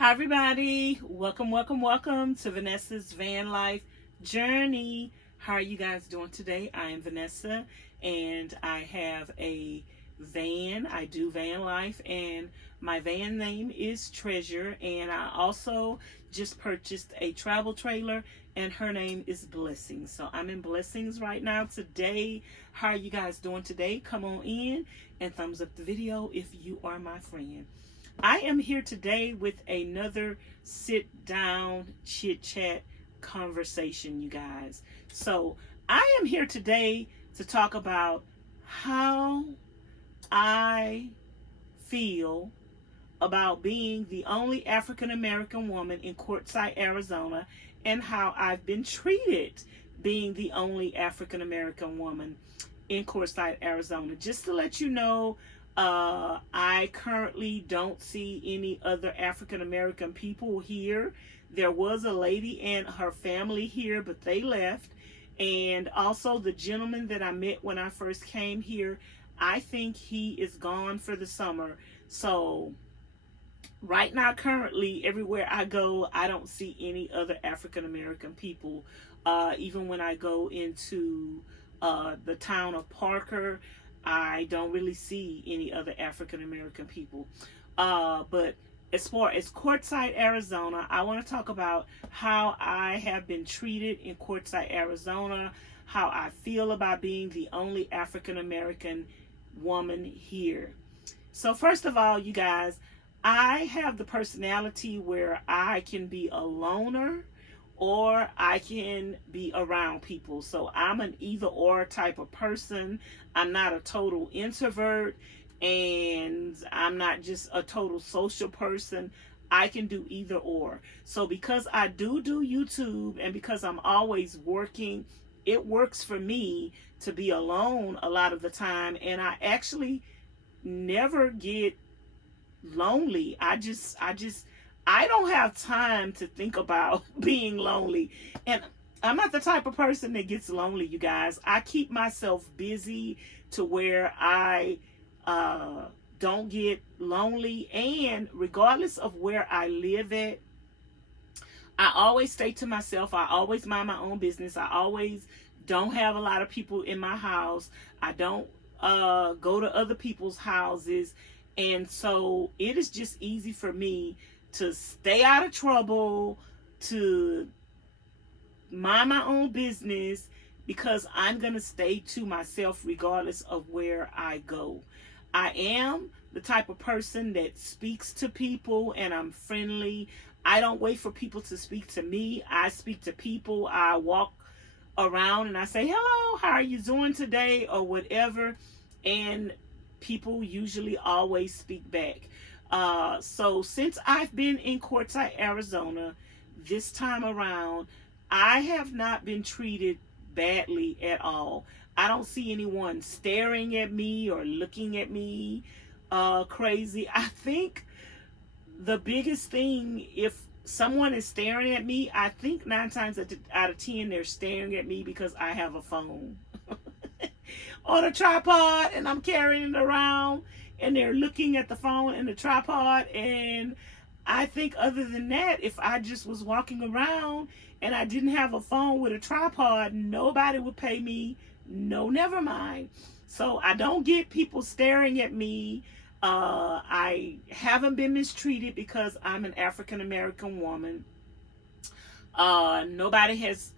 Hi, everybody. Welcome to Vanessa's Van Life Journey. How are you guys doing today? I am Vanessa, and I have a van. I do van life, and my van name is Treasure. And I also just purchased a travel trailer, and her name is Blessings. So I'm in Blessings right now today. How are you guys doing today? Come on in and thumbs up the video if you are my friend. I am here today with another sit down chit chat conversation, you guys. So, I am here today to talk about how I feel about being the only African American woman in Quartzsite, Arizona, and how I've been treated being the only African American woman in Quartzsite, Arizona. Just to let you know, I currently don't see any other African American people here. There was a lady and her family here, but they left. And also the gentleman that I met when I first came here, I think he is gone for the summer. So right now, currently, everywhere I go, I don't see any other African American people. Even when I go into the town of Parker, I don't really see any other African American people. But as far as Quartzsite, Arizona, I want to talk about how I have been treated in Quartzsite, Arizona, how I feel about being the only African American woman here. So first of all, you guys, I have the personality where I can be a loner or I can be around people. So I'm an either or type of person. I'm not a total introvert, and I'm not just a total social person. I can do either or. So because I do YouTube, and because I'm always working, it works for me to be alone a lot of the time, and I actually never get lonely. I don't have time to think about being lonely. And I'm not the type of person that gets lonely, you guys. I keep myself busy to where I don't get lonely. And regardless of where I live at, I always stay to myself. I always mind my own business. I always don't have a lot of people in my house. I don't go to other people's houses. And so it is just easy for me to stay out of trouble, to mind my own business, because I'm going to stay to myself regardless of where I go. I am the type of person that speaks to people, and I'm friendly. I don't wait for people to speak to me. I speak to people. I walk around and I say, hello, how are you doing today, or whatever. And people usually always speak back. So since I've been in Quartzsite, Arizona, this time around, I have not been treated badly at all. I don't see anyone staring at me or looking at me crazy. I think the biggest thing, if someone is staring at me, I think 9 times out of 10 they're staring at me because I have a phone on a tripod and I'm carrying it around, and they're looking at the phone and the tripod. And I think other than that, if I just was walking around and I didn't have a phone with a tripod, nobody would pay me no never mind. So I don't get people staring at me. I haven't been mistreated because I'm an African American woman. Nobody has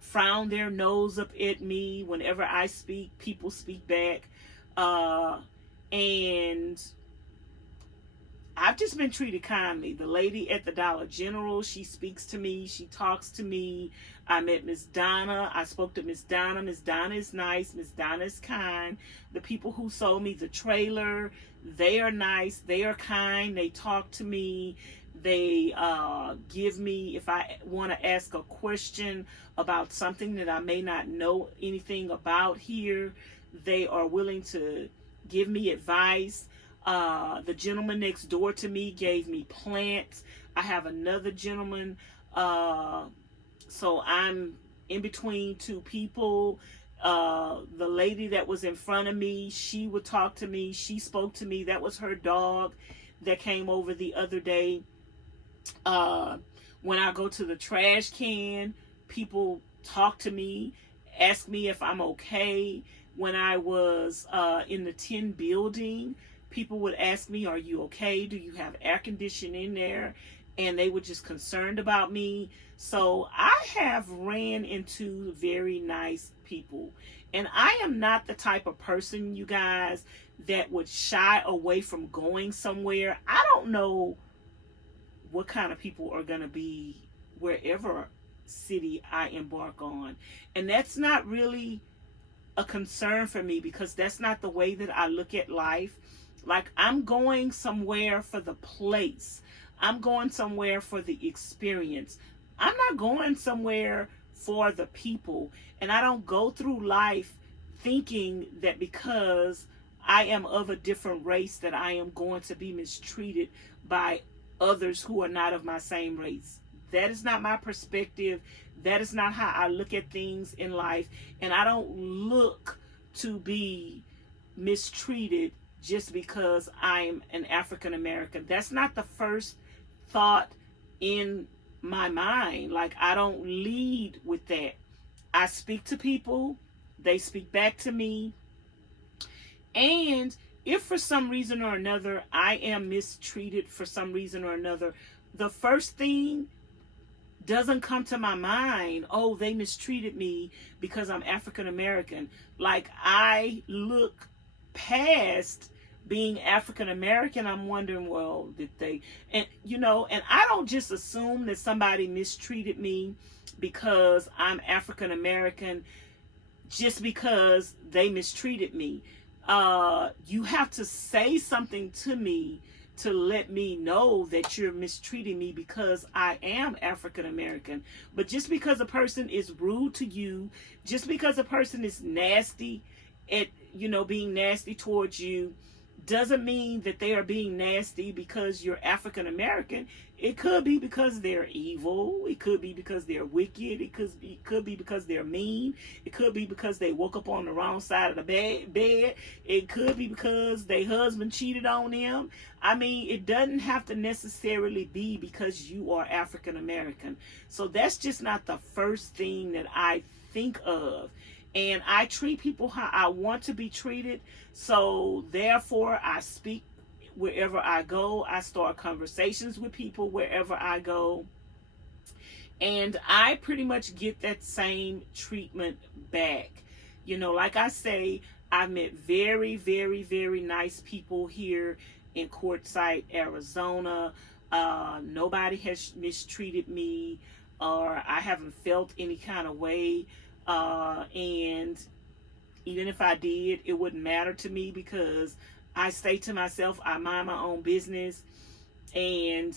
frowned their nose up at me. Whenever I speak, people speak back. And I've just been treated kindly. The lady at the Dollar General, she speaks to me. She talks to me. I met Miss Donna. I spoke to Miss Donna. Miss Donna is nice. Miss Donna is kind. The people who sold me the trailer, they are nice. They are kind. They talk to me. They give me, if I want to ask a question about something that I may not know anything about here, they are willing to give me advice. The gentleman next door to me gave me plants. I have another gentleman. So I'm in between two people. The lady that was in front of me, she would talk to me. She spoke to me. That was her dog that came over the other day. Uh, when I go to the trash can, people talk to me, ask me if I'm okay. When I was in the tin building, people would ask me, "Are you okay? Do you have air conditioning in there?" And they were just concerned about me. So I have ran into very nice people. And I am not the type of person, you guys, that would shy away from going somewhere. I don't know what kind of people are going to be wherever city I embark on. And that's not really a concern for me because that's not the way that I look at life. Like, I'm going somewhere for the place, I'm going somewhere for the experience. I'm not going somewhere for the people. And I don't go through life thinking that because I am of a different race that I am going to be mistreated by others who are not of my same race. That is not my perspective. That is not how I look at things in life. And I don't look to be mistreated just because I'm an African American. That's not the first thought in my mind. Like, I don't lead with that. I speak to people, they speak back to me. And if for some reason or another I am mistreated for some reason or another, the first thing doesn't come to my mind, "Oh, they mistreated me because I'm African American." Like, I look past being African American. I'm wondering, well, did they, and and I don't just assume that somebody mistreated me because I'm African American just because they mistreated me. You have to say something to me to let me know that you're mistreating me because I am African American. But just because a person is rude to you, just because a person is nasty at, being nasty towards you, doesn't mean that they are being nasty because you're African American. It could be because they're evil. It could be because they're wicked. It could be because they're mean. It could be because they woke up on the wrong side of the bed. It could be because their husband cheated on them. I mean, it doesn't have to necessarily be because you are African American. So that's just not the first thing that I think of. And I treat people how I want to be treated. So therefore, I speak wherever I go. I start conversations with people wherever I go. And I pretty much get that same treatment back. Like I say, I've met very, very, very nice people here in Quartzsite, Arizona. Nobody has mistreated me, or I haven't felt any kind of way. And even if I did, it wouldn't matter to me because I say to myself, I mind my own business, and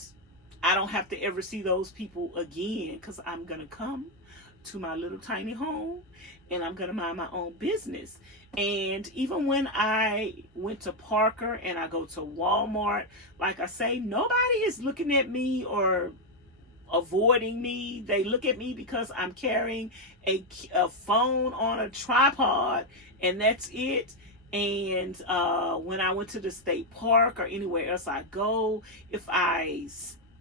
I don't have to ever see those people again because I'm going to come to my little tiny home and I'm going to mind my own business. And even when I went to Parker and I go to Walmart, like I say, nobody is looking at me or avoiding me. They look at me because I'm carrying a phone on a tripod, and that's it. And when I went to the state park or anywhere else I go, if I,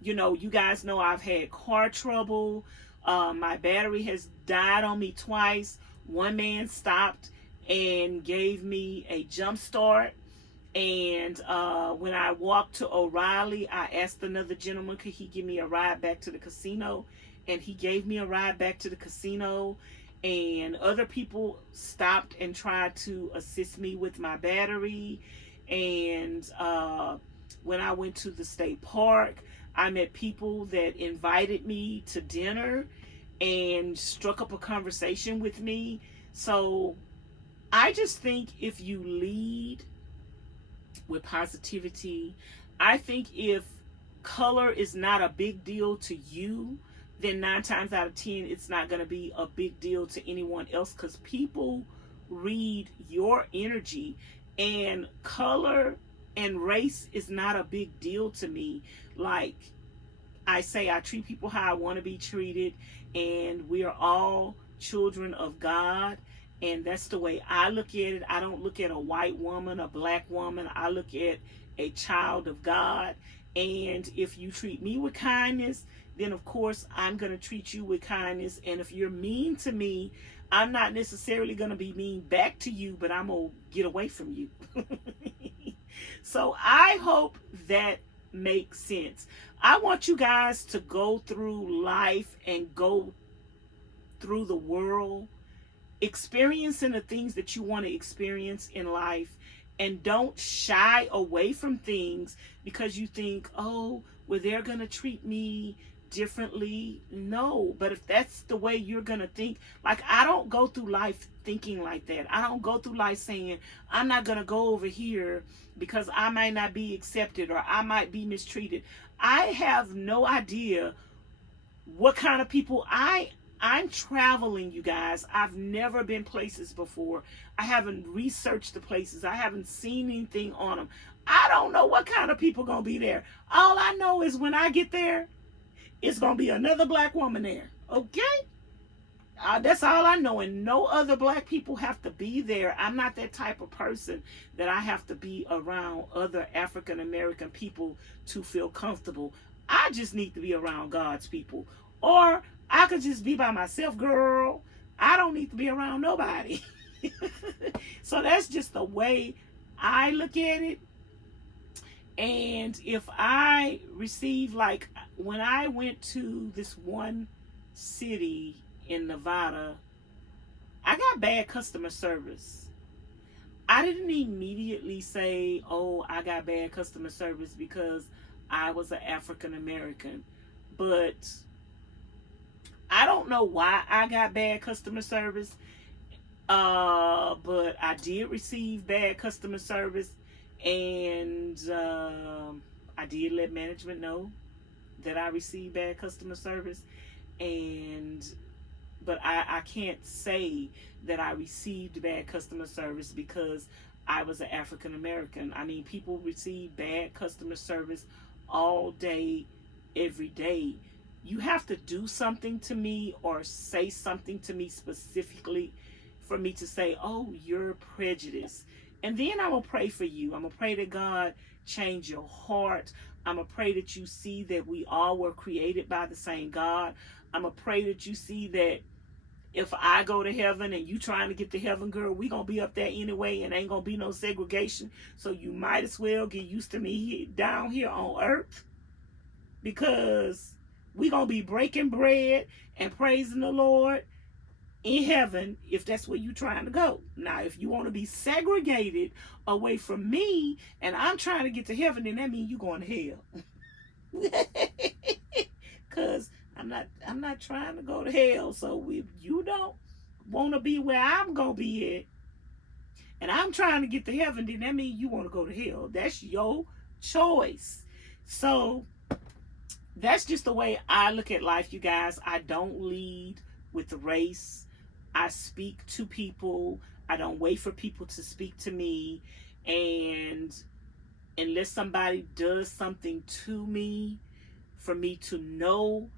you guys know I've had car trouble. My battery has died on me twice. One man stopped and gave me a jump start. And when I walked to O'Reilly, I asked another gentleman, could he give me a ride back to the casino? And he gave me a ride back to the casino. And other people stopped and tried to assist me with my battery. And when I went to the state park, I met people that invited me to dinner and struck up a conversation with me. So I just think if you lead with positivity, I think if color is not a big deal to you, then 9 times out of 10 it's not going to be a big deal to anyone else, because people read your energy. And color and race is not a big deal to me. Like I say, I treat people how I want to be treated, and we are all children of God. And that's the way I look at it. I don't look at a white woman, a black woman. I look at a child of God. And if you treat me with kindness, then of course I'm going to treat you with kindness. And if you're mean to me, I'm not necessarily going to be mean back to you, but I'm going to get away from you. So I hope that makes sense. I want you guys to go through life and go through the world, experiencing the things that you want to experience in life, and don't shy away from things because you think, oh, well, they're going to treat me differently. No, but if that's the way you're going to think, like, I don't go through life thinking like that. I don't go through life saying, I'm not going to go over here because I might not be accepted or I might be mistreated. I have no idea what kind of people I'm traveling, you guys. I've never been places before. I haven't researched the places. I haven't seen anything on them. I don't know what kind of people gonna be there. All I know is when I get there, it's gonna be another black woman there. Okay? That's all I know, and no other black people have to be there. I'm not that type of person that I have to be around other African American people to feel comfortable. I just need to be around God's people. Or I could just be by myself, girl. I don't need to be around nobody. So that's just the way I look at it. And if I receive, like, when I went to this one city in Nevada, I got bad customer service. I didn't immediately say, oh, I got bad customer service because I was an African American. But I don't know why I got bad customer service. But I did receive bad customer service. And I did let management know that I received bad customer service. But I can't say that I received bad customer service because I was an African American. I mean, people receive bad customer service all day, every day. You have to do something to me or say something to me specifically for me to say, oh, you're prejudiced. And then I'm going to pray for you. I'm going to pray that God change your heart. I'm going to pray that you see that we all were created by the same God. I'm going to pray that you see that if I go to heaven and you trying to get to heaven, girl, we going to be up there anyway and ain't going to be no segregation. So you might as well get used to me down here on earth, because we going to be breaking bread and praising the Lord in heaven if that's where you trying to go. Now, if you want to be segregated away from me and I'm trying to get to heaven, then that means you going to hell. Because I'm not trying to go to hell. So if you don't want to be where I'm going to be at, and I'm trying to get to heaven, then that means you want to go to hell. That's your choice. So that's just the way I look at life, you guys. I don't lead with race. I speak to people. I don't wait for people to speak to me. And unless somebody does something to me for me to know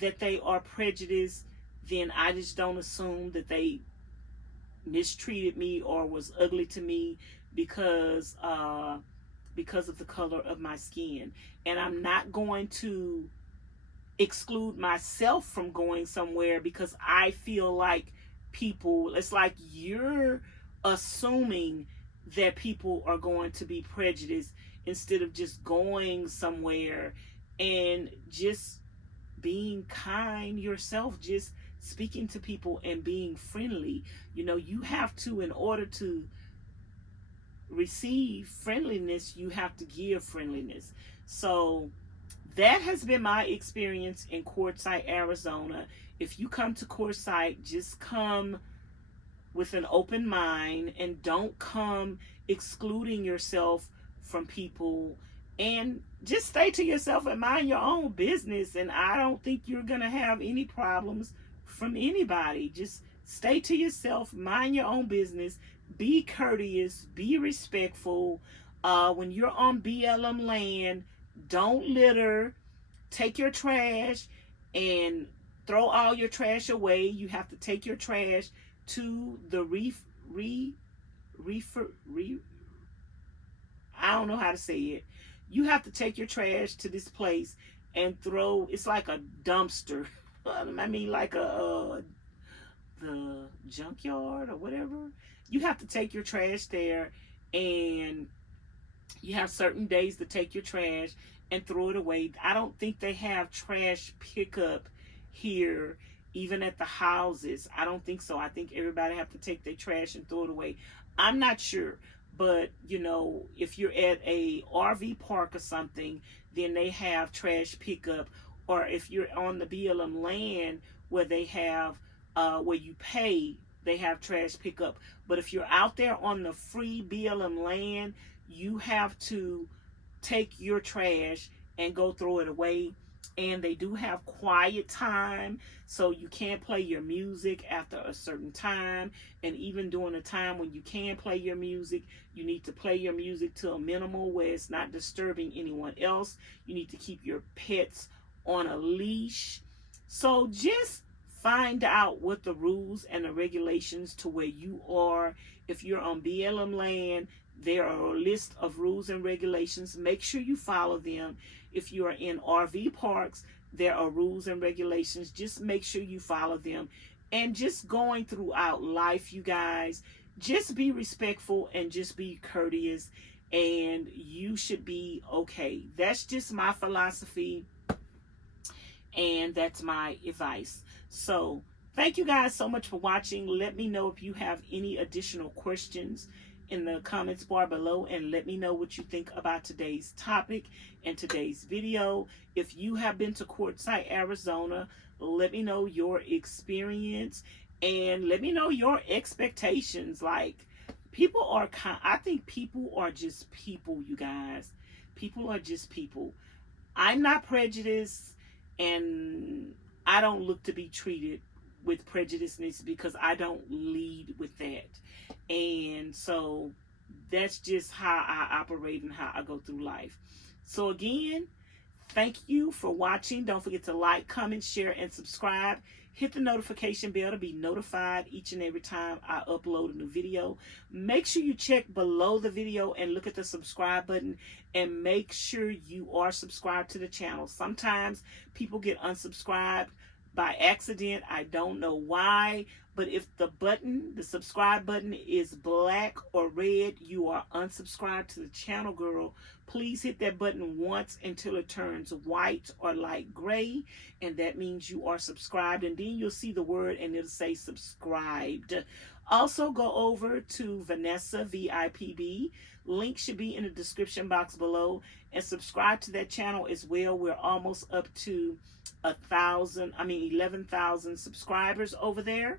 that they are prejudiced, then I just don't assume that they mistreated me or was ugly to me because of the color of my skin. And I'm not going to exclude myself from going somewhere because I feel like people, it's like you're assuming that people are going to be prejudiced instead of just going somewhere and just being kind yourself, just speaking to people and being friendly. You know, you have to, in order to receive friendliness, you have to give friendliness. So that has been my experience in Quartzsite, Arizona. If you come to Quartzsite, just come with an open mind and don't come excluding yourself from people, and just stay to yourself and mind your own business. And I don't think you're going to have any problems from anybody. Just stay to yourself, mind your own business, be courteous, be respectful. When you're on BLM land, don't litter, take your trash and throw all your trash away. You have to take your trash to the I don't know how to say it. you have to take your trash to this place and throw. It's like a dumpster. I mean, like the junkyard or whatever. You have to take your trash there, and you have certain days to take your trash and throw it away. I don't think they have trash pickup here, even at the houses. I don't think so. I think everybody have to take their trash and throw it away. I'm not sure. But, you know, if you're at a RV park or something, then they have trash pickup. Or if you're on the BLM land where they have, where you pay, they have trash pickup. But if you're out there on the free BLM land, you have to take your trash and go throw it away. And they do have quiet time, so you can't play your music after a certain time. And even during a time when you can play your music, you need to play your music to a minimal where it's not disturbing anyone else. You need to keep your pets on a leash. So just find out what the rules and the regulations to where you are. If you're on BLM land, there are a list of rules and regulations. Make sure you follow them. If you are in RV parks, there are rules and regulations. Just make sure you follow them. And just going throughout life, you guys, just be respectful and just be courteous, and you should be okay. That's just my philosophy, and that's my advice. So thank you guys so much for watching. Let me know if you have any additional questions in the comments bar below, and let me know what you think about today's topic and today's video. If you have been to Quartzsite, Arizona, let me know your experience, and let me know your expectations. Like, people are I think people are just people, you guys. People are just people. I'm not prejudiced, and I don't look to be treated with prejudiceness because I don't lead with that. And so that's just how I operate and how I go through life. So again, thank you for watching. Don't forget to like, comment, share, and subscribe. Hit the notification bell to be notified each and every time I upload a new video. Make sure you check below the video and look at the subscribe button, and make sure you are subscribed to the channel. Sometimes people get unsubscribed by accident. I don't know why, but if the subscribe button is black or red, you are unsubscribed to the channel, girl. Please hit that button once until it turns white or light gray, and that means you are subscribed. And then you'll see the word and it'll say subscribed. Also, go over to VANESSA-VIPB. Link should be in the description box below, and subscribe to that channel as well. We're almost up to 11,000 subscribers over there.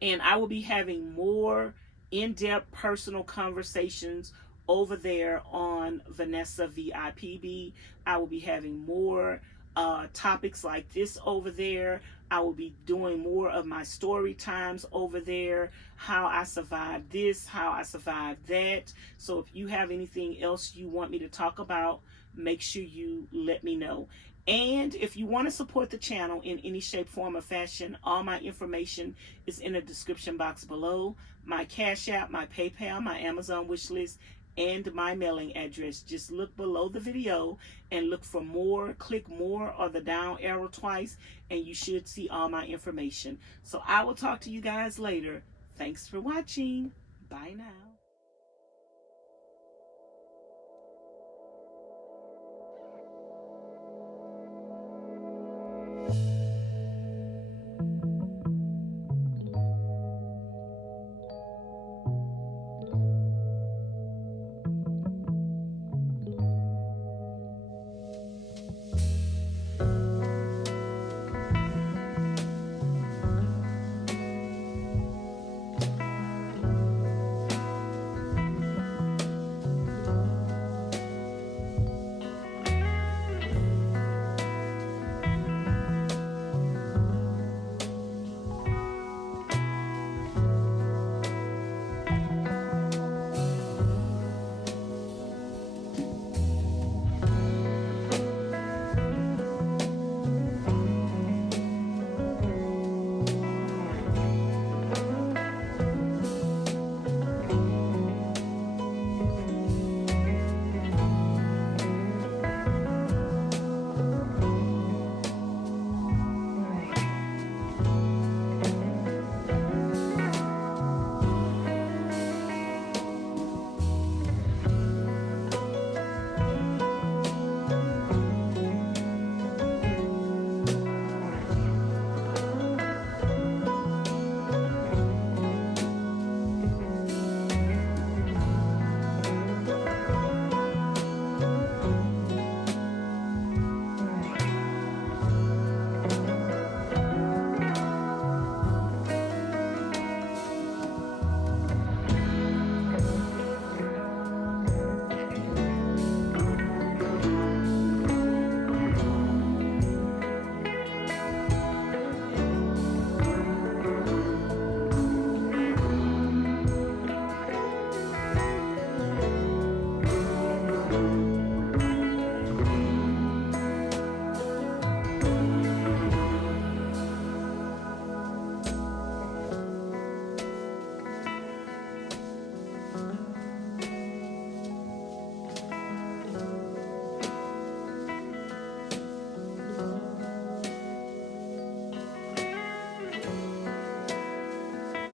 And I will be having more in-depth personal conversations over there on VANESSA-VIPB. I will be having more topics like this over there. I will be doing more of my story times over there, how I survived this, how I survived that. So if you have anything else you want me to talk about, make sure you let me know. And if you want to support the channel in any shape, form, or fashion, all my information is in the description box below. My Cash App, my PayPal, my Amazon wish list, and my mailing address. Just look below the video and look for more. Click more or the down arrow twice, and you should see all my information. So I will talk to you guys later. Thanks for watching. Bye now.